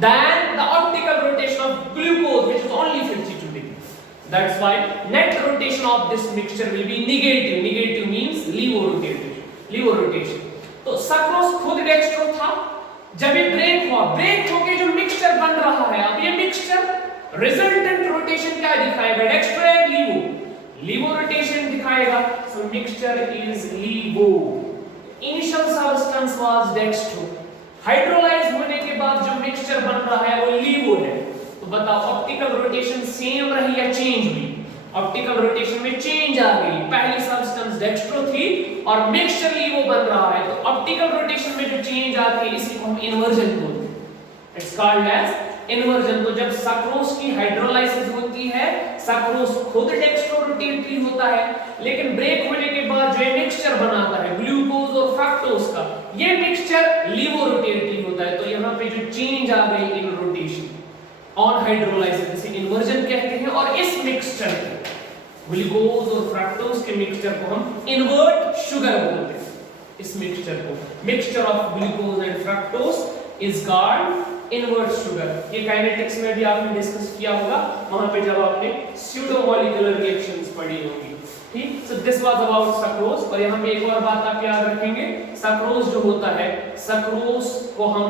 than the optical rotation of glucose, which is only 52 degrees. That's why net rotation of this mixture will be negative. Negative means levo-rotation. तो sucrose खुद dextro था, जब ये break हुआ, break होके जो mixture बन रहा है, अब ये मिक्सचर रिजल्टेंट रोटेशन क्या दिखाएगा? डेक्स्ट्रो या लीवो रोटेशन दिखाएगा. So mixture is levo. Initial substance was dextro. Hydrolyse होने के बाद जो मिक्सचर बन रहा है वो लीवो है. तो बताओ ऑप्टिकल रोटेशन सेम रही या चेंज हुई? ऑप्टिकल रोटेशन में चेंज आ गई. पहली सब्सटेंस डेक्स्ट्रो थी और मिक्सचर लीवो बन रहा है, तो ऑप्टिकल रोटेशन में जो चेंज आती है इसी को हम इन्वर्जन बोलते हैं. It's called as inversion. तो जब सक्रोज की हाइड्रोलाइसिस होती है, सक्रोज खुद डेक्स्ट्रो रोटेटरी होता है, लेकिन ब्रेक होने के बाद जो मिक्सचर बनाता है ग्लूकोज और फ्रक्टोज का, ये मिक्सचर लीवो रोटेटरी होता है. तो यहाँ पे जो चेंज आ गई इन रोटेशन ऑन हाइड्रोलाइसिस, इसे इन्वर्जन कहते हैं. और इस मिक्सचर को, ग्लूकोज और फ्रक्टोज के मिक्सचर को हम इन्वर्ट शुगर बोलते हैं. इस मिक्सचर को, mixture of glucose and fructose is called invert sugar. ये काइनेटिक्स में भी आपने डिस्कस किया होगा, वहां पे जब आपने स्यूडो मॉलिक्यूलर रिएक्शंस पढ़ी होंगी. ठीक. So this was about sucrose. और यहाँ पे एक और बात आप याद रखेंगे, सक्रोज जो होता है, सक्रोज को हम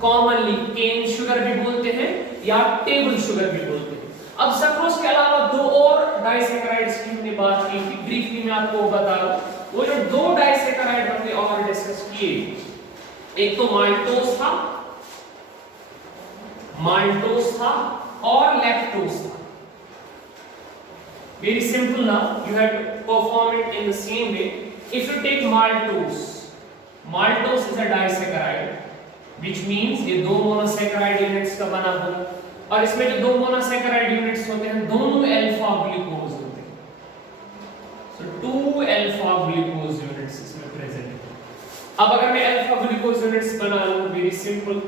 कॉमनली केन शुगर भी बोलते हैं या टेबल शुगर भी बोलते हैं. अब सक्रोज के अलावा दो और डाइसैकेराइड्स की हमने बात की थी, ब्रीफली मैं आपको बता दूं. वो जो दो डाइसैकेराइड हमने और डिस्कस किए, एक तो माल्टोस था और लैक्टोस था. Very simple now, you have to perform it in the same way. If you take maltose is a disaccharide, which means ये दो मोनोसैकेराइड यूनिट्स का बना हुआ, और इसमें जो दो मोनोसैकेराइड यूनिट्स होते हैं दोनों अल्फा ग्लूकोज होते हैं. So 2 अल्फा ग्लूकोज यूनिट्स इसमें प्रेजेंट है. अब अगर मैं अल्फा ग्लूकोज यूनिट्स बना लूं, वेरी सिंपल,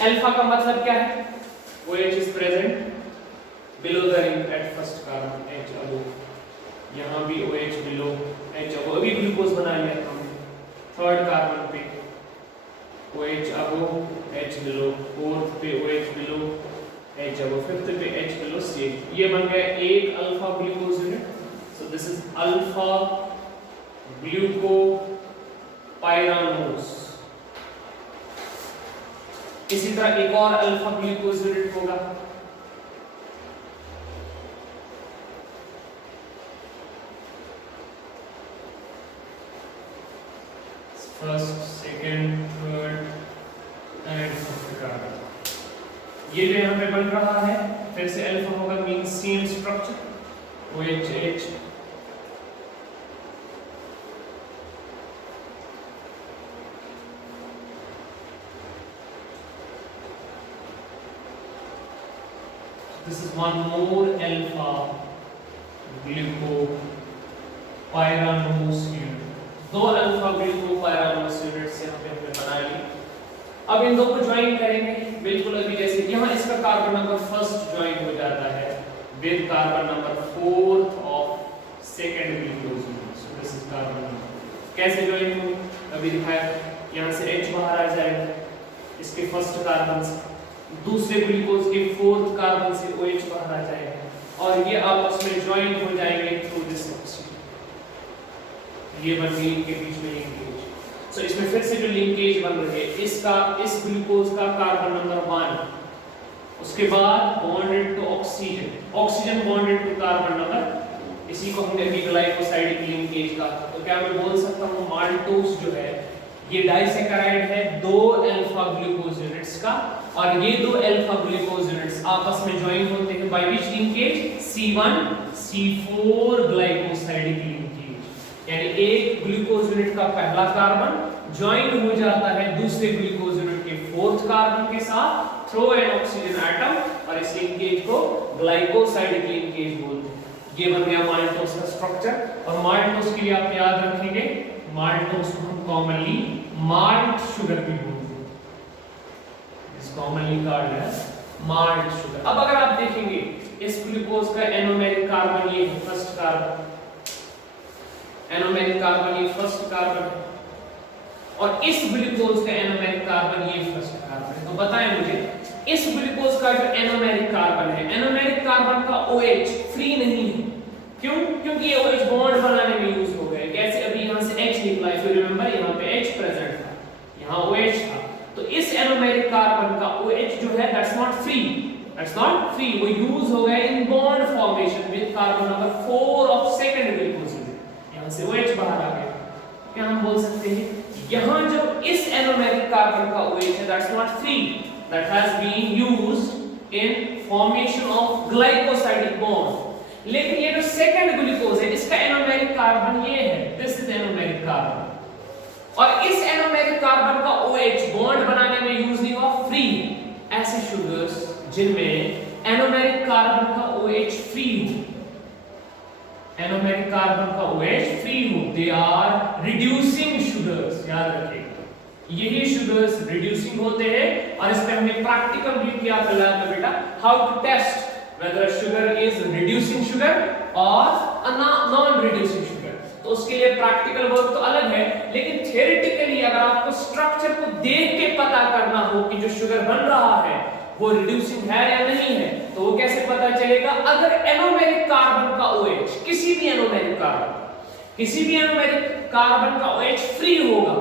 अल्फा का मतलब क्या है? OH is present below the ring at first carbon, H above. यहाँ भी OH below, H above. अभी ग्लूकोज बना लिया हमने. थर्ड कार्बन पे OH above, H below. Fourth पे OH below, H above. Fifth पे H below, सेम. ये बन गया एक alpha glucose unit. So this is alpha glucopyranose. इसी तरह एक और अल्फा ग्लूकोज यूनिट होगा, first, second, third and fourth carbon. ये जो यहाँ पे बन रहा है फिर से अल्फा होगा, means same structure, OH. This is one more alpha glucopyranose unit. दो अल्फा ग्लूकोपाइरानोस यूनिट्स यहाँ पे हमने बना ली. अब इन दो को ज्वाइन करेंगे बिल्कुल अभी जैसे यहाँ इसका कार्बन नंबर फर्स्ट ज्वाइन हो जाता है with carbon number fourth of second glucose unit. So this is carbon number. कैसे ज्वाइन होंगे अभी दिखाया. यहाँ से H बाहर आ जाएगा इसके फर्स्ट कार्बन से, दूसरे ग्लूकोज के फोर्थ कार्बन से OH बाहर आ जाएगा और ये आपस में ज्वाइन हो जाएंगे थ्रू दिस ऑक्सीजन. ये बन गई इनके बीच में लिंकेज. सो इसमें फिर से जो लिंकेज बन रही है, इसका इस ग्लूकोज का कार्बन नंबर 1, उसके बाद bonded to oxygen, oxygen bonded to carbon number, इसी को हमने अभी ग्लाइकोसाइडिक लिंकेज कहा. तो क्या मैं बोल सकता हूँ माल्टोस जो है ये डाइसैकेराइड है दो अल्फा ग्लूकोज यूनिट्स का, और ये दो अल्फा ग्लूकोज यूनिट्स आपस में ज्वाइन होते हैं by which linkage? C1C4 glycosidic linkage. यानी एक ग्लूकोज यूनिट का पहला कार्बन ज्वाइन हो जाता है दूसरे ग्लूकोज यूनिट के फोर्थ कार्बन के साथ थ्रू एन ऑक्सीजन एटम, और इस लिंकेज को ग्लाइकोसाइडिक लिंकेज बोलते हैं. ये बन गया माल्टोस का स्ट्रक्चर. और माल्टोस के लिए आप याद रखेंगे, माल्टोस को हम कॉमनली माल्ट शुगर भी बोलते हैं. Is commonly called as malt sugar. अब अगर आप देखेंगे इस ग्लूकोज का एनोमेरिक कार्बन ये है फर्स्ट कार्बन, एनोमेरिक कार्बन ये फर्स्ट कार्बन है, और इस ग्लूकोज का एनोमेरिक कार्बन ये फर्स्ट कार्बन है। तो बताएं मुझे इस ग्लूकोज का जो एनोमेरिक कार्बन है, एनोमेरिक कार्बन का OH फ्री नहीं है। क्यों? क्योंकि ये OH बॉन्ड बनाने में यूज हो गया। कैसे? अभी यहां से H निकला, इफ यू रिमेंबर यहां पे H प्रेजेंट था, यहां OH था, तो इस एनोमेरिक कार्बन का OH जो है that's not free, that's not free, वो यूज हो गया in bond formation with carbon number 4 of second glucose unit. यहां से OH बाहर आ गया। क्या हम बोल सकते हैं यहां जो इस एनोमेरिक कार्बन का OH है that's not free, that has been used in formation of glycosidic bond। लेकिन ये जो सेकंड ग्लूकोज है इसका एनोमेरिक कार्बन ये है, दिस इज एनोमेरिक कार्बन, और इस एनोमेरिक कार्बन का OH बॉन्ड बनाने में यूज नहीं हुआ, फ्री। ऐसे शुगर्स जिनमें एनोमेरिक कार्बन का OH फ्री हो, एनोमेरिक कार्बन का OH फ्री हो, दे आर रिड्यूसिंग शुगर्स। याद रखिए यही शुगर्स रिड्यूसिंग होते हैं, और इस पे हमने प्रैक्टिकल भी किया था लैब में बेटा, how to test whether sugar is reducing sugar और नॉन रिड्यूसिंग शुगर। तो उसके लिए प्रैक्टिकल वर्क तो अलग है, लेकिन थियोरेटिकली अगर आपको स्ट्रक्चर को देख के पता करना हो कि जो शुगर बन रहा है वो रिड्यूसिंग है या नहीं है, तो वो कैसे पता चलेगा? अगर एनोमेरिक कार्बन का OH किसी भी एनोमेरिक कार्बन का OH फ्री होगा,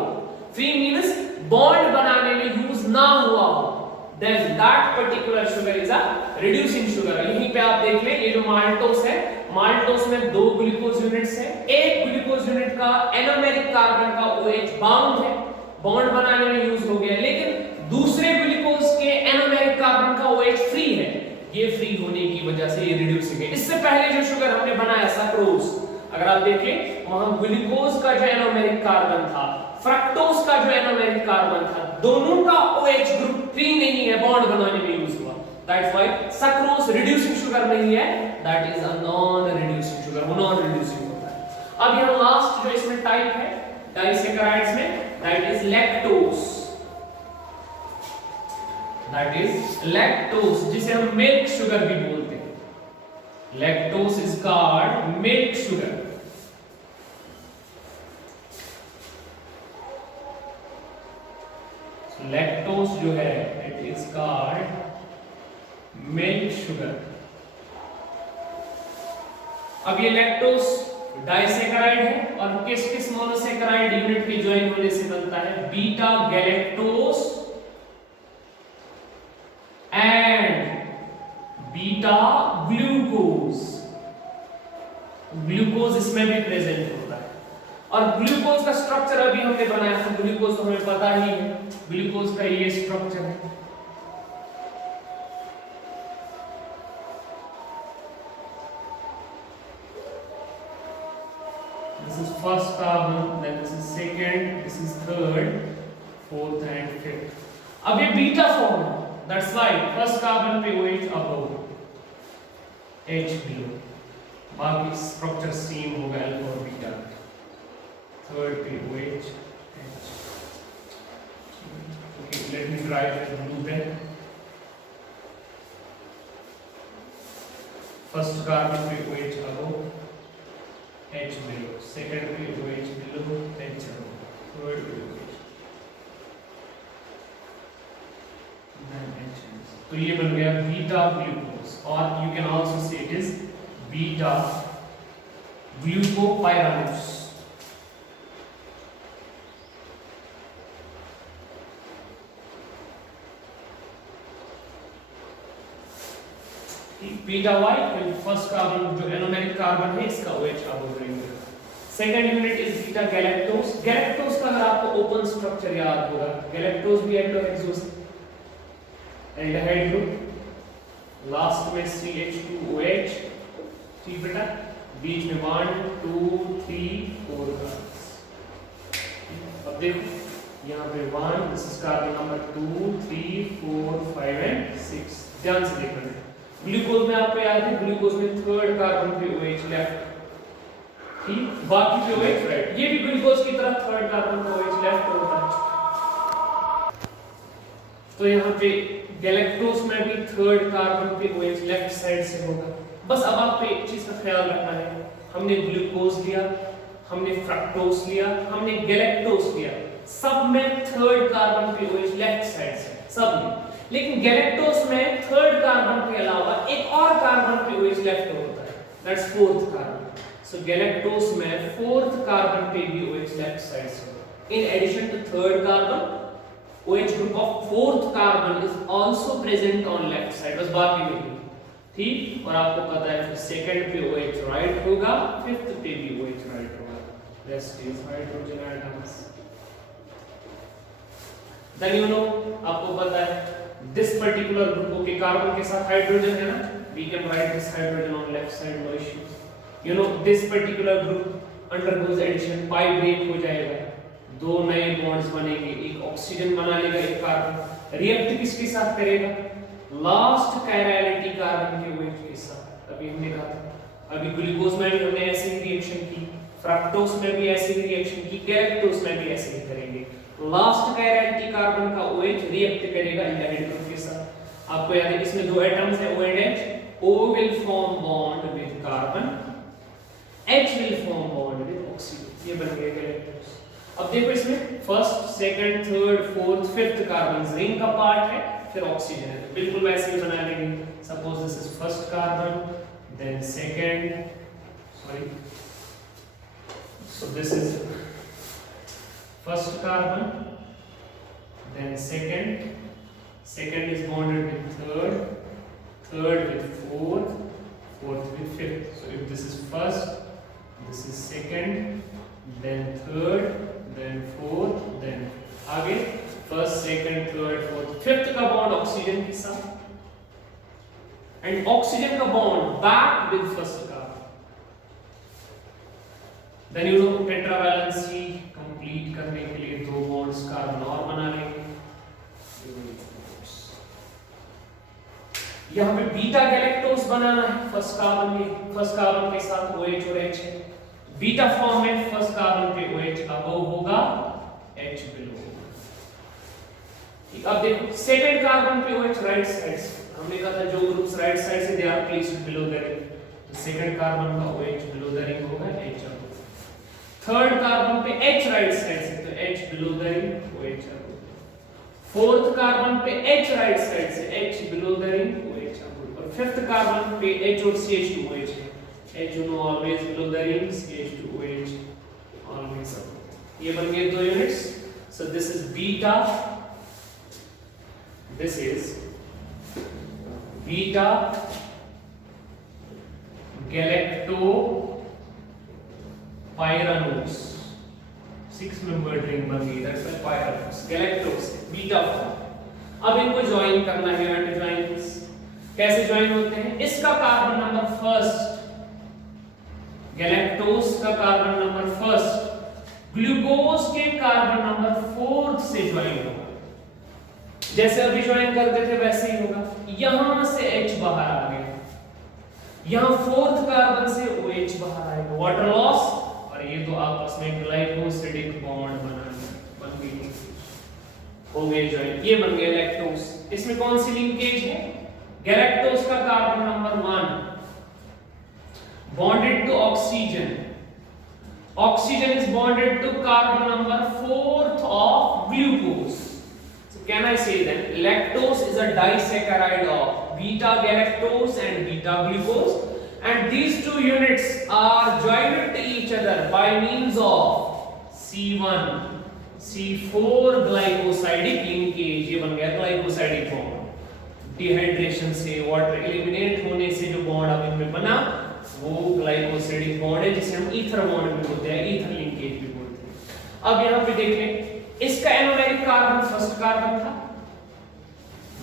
फ्री मींस बॉन्ड बनाने में यूज ना हुआ हो, then that particular sugar is a reducing sugar। यहीं पे आप देख लें ये जो माल्टोस है, माल्टोस में 2 ग्लूकोज यूनिट्स हैं, एक ग्लूकोज यूनिट का एनोमेरिक कार्बन का OH बाउंड है, बॉन्ड बनाने में यूज हो गया, लेकिन दूसरे ग्लूकोज के एनोमेरिक कार्बन का OH फ्री है। ये फ्री होने की वजह से ये रिड्यूसिंग है। इससे पहले जो शुगर हमने बनाया सैक्रोज, अगर आप देखें वहां ग्लूकोज का जो एनोमेरिक कार्बन था, फ्रक्टोज का जो एनोमेरिक कार्बन था, दोनों का OH ग्रुप फ्री नहीं है, बॉन्ड बनाने में यूज हुआ, that's why sucrose reducing sugar नहीं है, that is a non reducing sugar, वो नॉन रिड्यूसिंग होता है। अब यहां लास्ट जो इसमें टाइप है डाइसैकेराइड्स में, that is lactose, that is lactose, जिसे हम मिल्क शुगर भी बोलते हैं। Lactose is called milk sugar. Lactose जो है it is called milk sugar. अब ये लैक्टोज डाइसैकेराइड है, और किस किस मोनोसैकेराइड यूनिट के ज्वाइन होने से बनता है? Beta galactose and beta glucose. Glucose इसमें भी प्रेजेंट होता है, और ग्लूकोज का स्ट्रक्चर अभी हमने बनाया था, ग्लूकोज तो हमें पता ही है, ग्लूकोज का ये स्ट्रक्चर है। This is first carbon, then this is second, this is third, fourth and fifth। अब ये बीटा फॉर्म है, that's why first carbon पे OH above, H below, बाकी स्ट्रक्चर सेम होगा अल्फा और बीटा। थर्ड पे OH, H। Okay, let me try the blue pen। first carbon पे OH above, H below, second पे OH below, H above, third पे OH, then H। तो ये बन गया बीटा ग्लूकोज, और you can also say it is beta glucopyranose. Beta वाई, first carbon जो एनोमेरिक कार्बन है इसका OH अबव रहेगा। Second unit is beta galactose. Galactose का अगर आपको ओपन स्ट्रक्चर याद होगा, गैलेक्टोज भी एंडोहेक्सोस, एल्डिहाइड ग्रुप, लास्ट में CH2OH, ठीक बेटा, बीच में 1 2 3 4 कार्बन। अब देखो यहाँ पे 1, this is carbon number 2 3 4 5 and 6, ध्यान से देखना है। ग्लूकोज में आपको याद है, ग्लूकोज में थर्ड कार्बन पे OH लेफ्ट, ठीक, बाकी पे OH राइट। ये भी ग्लूकोज की तरह थर्ड कार्बन पे OH लेफ्ट होता है। तो यहाँ पे गैलेक्टोस में भी थर्ड कार्बन पे OH लेफ्ट साइड से होगा। बस अब आपको एक चीज का ख्याल रखना है, हमने ग्लूकोज लिया, हमने फ्रक्टोज लिया, हमने गैलेक्टोस लिया, सब में थर्ड कार्बन पे OH लेफ्ट साइड से, सब में। लेकिन गैलेक्टोस में थर्ड कार्बन के अलावा एक और कार्बन पे OH लेफ्ट होता है, that's fourth carbon. So galactose में फोर्थ कार्बन पे भी OH लेफ्ट साइड से होगा। In addition to third carbon, OH group of fourth carbon is also present on left side, बस बात ही नहीं, ठीक। और आपको पता है फिर सेकंड पे OH राइट होगा, फिफ्थ पे भी OH राइट होगा, rest is hydrogen atoms। Then you know, आपको पता है this particular group के कार्बन के साथ हाइड्रोजन है ना, we can write this hydrogen on left side, no issues। You know this particular group undergoes addition, pi break हो जाएगा, दो नए बॉन्ड्स बनेंगे, एक ऑक्सीजन बना लेगा एक कार्बन, रिएक्ट किसके साथ करेगा, लास्ट कायरलिटी कार्बन के OH के साथ। अभी हमने कहा था, अभी ग्लूकोज में भी हमने ऐसे ही रिएक्शन की, फ्रक्टोज में भी ऐसे ही रिएक्शन की, गैलेक्टोज में भी ऐसे ही करेंगे। लास्ट कायरलिटी कार्बन का OH रिएक्ट करेगा एल्डिहाइड ग्रुप के साथ। आपको याद है इसमें दो एटम्स है O and H, O will form bond with carbon, H will form bond with oxygen, ये बन गया गैलेक्टोस। अब देखो इसमें first, second, third, fourth, fifth carbon ring का पार्ट है, फिर ऑक्सीजन है, तो बिल्कुल वैसे ही बना लेंगे। Suppose this is first carbon, then second, sorry, so this is first carbon, then second, second is bonded with third, third with fourth, fourth with fifth। So if this is first, this is second, then third, then fourth, then आगे first, second, third, fourth, fifth का bond oxygen के साथ, and oxygen का bond back with first carbon। Then you know tetravalency complete करने के लिए दो bonds carbon और बना लेंगे। यहाँ पे बीटा गैलेक्टोस बनाना है, फर्स्ट कार्बन के साथ OH और H है, बीटा फॉर्म में फर्स्ट कार्बन पे OH अबव होगा, H बिलो होगा। ठीक, अब देखो सेकंड कार्बन पे OH राइट साइड से, हमने कहा था जो ग्रुप्स राइट साइड से they are placed below the ring, तो सेकंड कार्बन का OH बिलो द रिंग होगा, H अबव। थर्ड कार्बन पे H राइट साइड से, तो H below the ring, OH अबव। फोर्थ कार्बन पे H राइट साइड से, H below the ring, OH above. और फिफ्थ कार्बन पे H और CH2OH है, H you know always below the ring, CH2OH always above। ये बन गए दो units. So this is beta, this is beta galactopyranose, 6-membered ring बन गई, that's why pyranose, galactose, beta form। अब इनको ज्वाइन करना है, एंड ज्वाइंस कैसे ज्वाइन होते हैं, इसका कार्बन नंबर फर्स्ट, गैलेक्टोस का कार्बन नंबर फर्स्ट ग्लूकोज के कार्बन नंबर फोर्थ से ज्वाइन होगा। जैसे अभी ज्वाइन करते थे वैसे ही होगा, यहां से H बाहर आ गया, यहां फोर्थ कार्बन से OH बाहर आएगा, वाटर लॉस, और ये तो आपस में ग्लाइकोसिडिक बॉन्ड बन गई, हो गए ज्वाइन, ये बन गया लैक्टोस। इसमें कौन सी लिंकेज है, गैलेक्टोस का carbon number 1 bonded to oxygen, oxygen is bonded to carbon number 4th of glucose। So can I say then lactose is a disaccharide of beta galactose and beta glucose, and these two units are joined to each other by means of C1 C4 glycosidic linkage। ये बन गया glycosidic bond, dehydration से, water eliminate होने से जो bond अब इनमें बना वो ग्लाइकोसिडिक बॉन्ड है, जिसे हम ईथर बॉन्ड भी बोलते हैं, ईथर लिंकेज भी बोलते हैं। अब यहाँ पे देख लें, इसका एरोमेटिक कार्बन फर्स्ट कार्बन था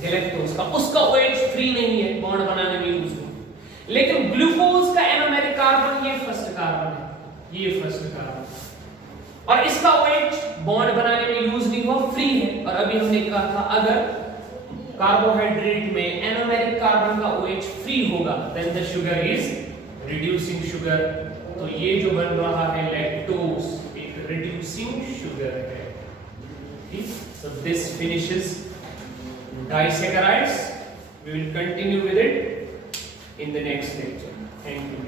गैलेक्टोस का, उसका OH फ्री नहीं है, बॉन्ड बनाने में यूज हुआ, लेकिन ग्लूकोज का एरोमेटिक कार्बन ये फर्स्ट कार्बन है, ये फर्स्ट कार्बन, और इसका OH बॉन्ड बनाने में यूज नहीं हुआ, फ्री है। और अभी हमने कहा था अगर कार्बोहाइड्रेट में एरोमेटिक कार्बन का OH फ्री होगा, then the sugar is reducing sugar, तो ये जो बन रहा है लैक्टोस एक रिड्यूसिंग शुगर है, ठीक। So this finishes disaccharides. We will continue with it in the next lecture. Thank you.